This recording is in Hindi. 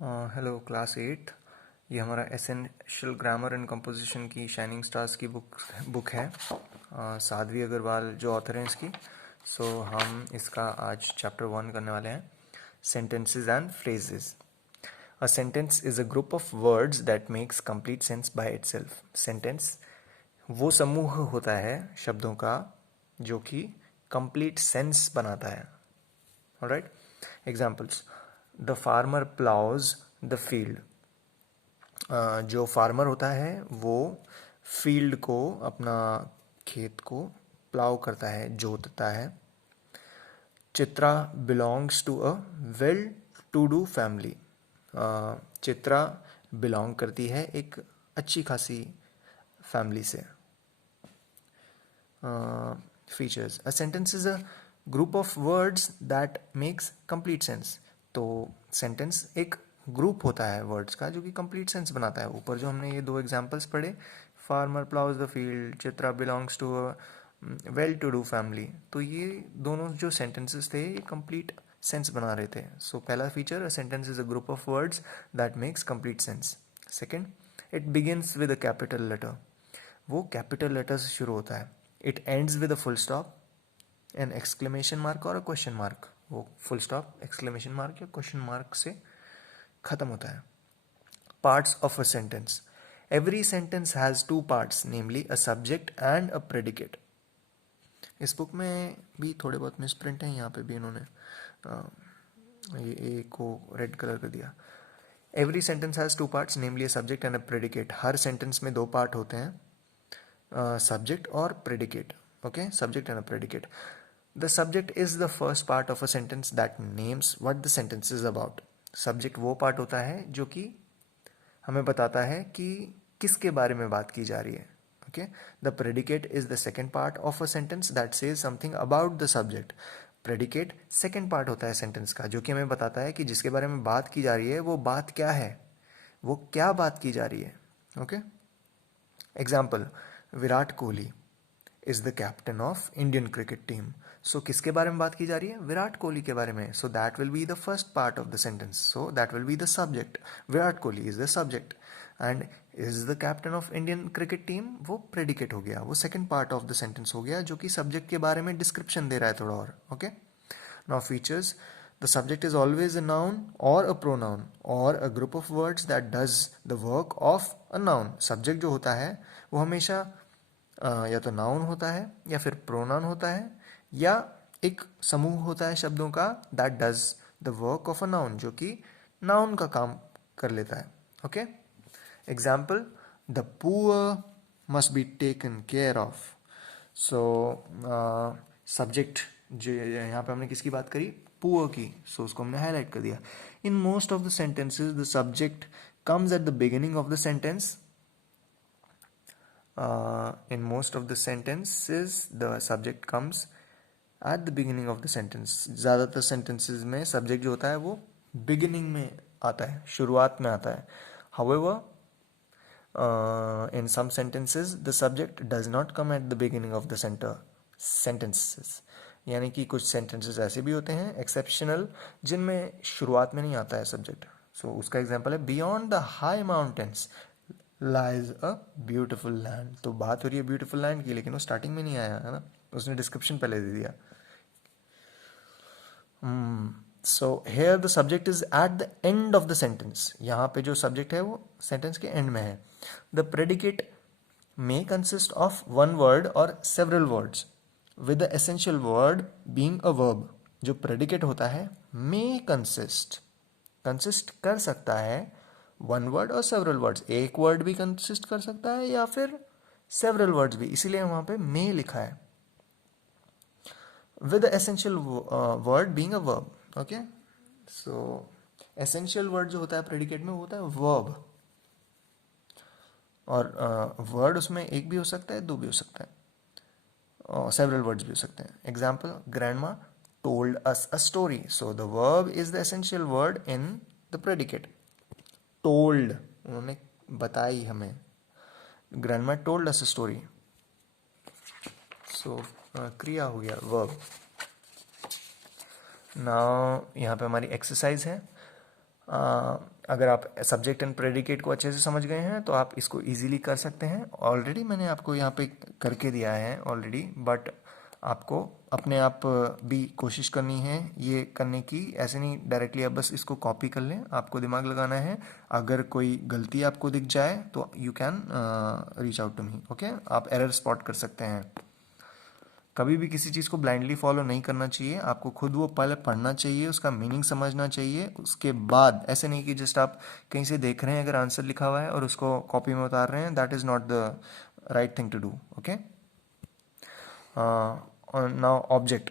Hello class 8। ये हमारा एसेंशियल ग्रामर एंड कंपोजिशन की शाइनिंग स्टार्स की बुक है। साध्वी अग्रवाल जो ऑथर हैं इसकी। हम इसका आज चैप्टर 1 करने वाले हैं, sentences and phrases. A sentence is a group of words that makes complete sense by itself. Sentence वो समूह होता है शब्दों का जो कि कंप्लीट सेंस बनाता है। Alright, examples. The farmer ploughs the field. जो फार्मर होता है वो फील्ड को, अपना खेत को प्लाउ करता है, जोतता है। Chitra belongs to a well to do family. Chitra belong करती है एक अच्छी खासी फैमिली से। Features. A sentence is a group of words that makes complete sense. तो सेंटेंस एक ग्रुप होता है वर्ड्स का जो कि कंप्लीट सेंस बनाता है। ऊपर जो हमने ये दो एग्जांपल्स पढ़े, farmer ploughs the field, Chitra belongs to a well to do family, तो ये दोनों जो सेंटेंसेस थे ये कंप्लीट सेंस बना रहे थे। सो पहला feature, a sentence is a group of words that makes complete sense. Second, it begins with a capital letter. वो कैपिटल लेटर से शुरू होता है। It ends with a full stop, an exclamation mark और अ क्वेश्चन मार्क। वो फुल स्टॉप, एक्सक्लेमेशन मार्क या क्वेश्चन मार्क से खत्म होता है। Parts of a sentence. Every sentence has two parts, namely a subject and a predicate. इस बुक में भी थोड़े बहुत मिसप्रिंट हैं, यहाँ पे भी इन्होंने ये ए को रेड कलर कर दिया। Every sentence has two parts, namely a subject and a predicate. Her sentence में दो पार्ट होते हैं, subject or predicate. Okay, subject and a predicate. The subject is the first part of a sentence that names what the sentence is about. Subject वो part होता है जो कि हमें बताता है कि किसके बारे में बात की जा रही है. Okay, the predicate is the second part of a sentence that says something about the subject. Predicate second part होता है sentence का जो कि हमें बताता है कि जिसके बारे में बात की जा रही है वो बात क्या है, वो क्या बात की जा रही है. Okay. Example, Virat Kohli is the captain of Indian cricket team. So किसके बारे में बात की जा रही है? विराट कोहली के बारे में. So that will be the first part of the sentence. So that will be the subject. Virat Kohli is the subject and is the captain of Indian cricket team वो प्रेडिकेट हो गया, वो second part of the sentence हो गया जो कि सब्जेक्ट के बारे में डिस्क्रिप्शन दे रहा है थोड़ा और. Okay. Now features. The subject is always a noun or a pronoun or a group of words that does the work of a noun. Subject जो होता है वो हमेशा या तो नाउन होता है या फिर प्रोनाउन होता है या एक समूह होता है शब्दों का that does the work of a noun, जो कि नाउन का काम कर लेता है. Okay. Example, the poor must be taken care of. So subject जो यहाँ पे हमने किसकी बात करी? पुअर की. सो उसको हमने हाईलाइट कर दिया. In most of the sentences the subject comes at the beginning of the sentence. In most of the sentences the subject comes at the beginning of the sentence. ज़्यादातर सेंटेंसेस में सब्जेक्ट जो होता है वो बिगिनिंग में आता है, शुरुआत में आता है. However in some sentences the subject does not come at the beginning of the sentences. यानी कि कुछ sentences ऐसे भी होते हैं एक्सेप्शनल जिनमें शुरुआत में नहीं आता है सब्जेक्ट. सो उसका एग्जांपल है beyond the high mountains lies a beautiful land. तो बात हो रही है ब्यूटिफुल लैंड की, लेकिन वो स्टार्टिंग में नहीं आया है ना, उसने डिस्क्रिप्शन पहले दे दिया. So here the subject is at the end of the sentence. यहाँ पे जो सब्जेक्ट है वो सेंटेंस के एंड में है. The predicate may consist of one word or several words with the essential word being a verb. जो predicate होता है may consist कर सकता है one word और several words. एक word भी consist कर सकता है या फिर several words भी, इसीलिए वहाँ पे may लिखा है. With the essential word being a verb. Okay, so essential word जो होता है predicate में वो होता है verb. और वर्ड उसमें एक भी हो सकता है, दो भी हो सकता है, और सेवरल वर्ड्स भी हो सकते हैं. Example, grandma told us a story. So the verb is the essential word in the predicate. Told, उन्होंने बताई हमें. Grandma told us a story. So क्रिया हो गया वर्ब. नाउ यहाँ पे हमारी एक्सरसाइज है. अगर आप सब्जेक्ट एंड प्रेडिकेट को अच्छे से समझ गए हैं तो आप इसको इजीली कर सकते हैं। ऑलरेडी मैंने आपको यहाँ पे करके दिया है ऑलरेडी, बट आपको अपने आप भी कोशिश करनी है ये करने की। ऐसे नहीं डायरेक्टली आप बस इसको कॉपी कर लें, आपको दिमाग लगाना है। अगर कोई गलती आपको दिख जाए तो you can reach out to me, okay. आप एरर स्पॉट कर सकते हैं। कभी भी किसी चीज़ को ब्लाइंडली फॉलो नहीं करना चाहिए, आपको खुद वो पहले पढ़ना चाहिए, उसका मीनिंग समझना चाहिए, उसके बाद ऐसे नहीं कि जस्ट आप कहीं से देख रहे हैं अगर आंसर लिखा हुआ है और उसको कॉपी में उतार रहे हैं, that is not the right thing to do, okay. Now object,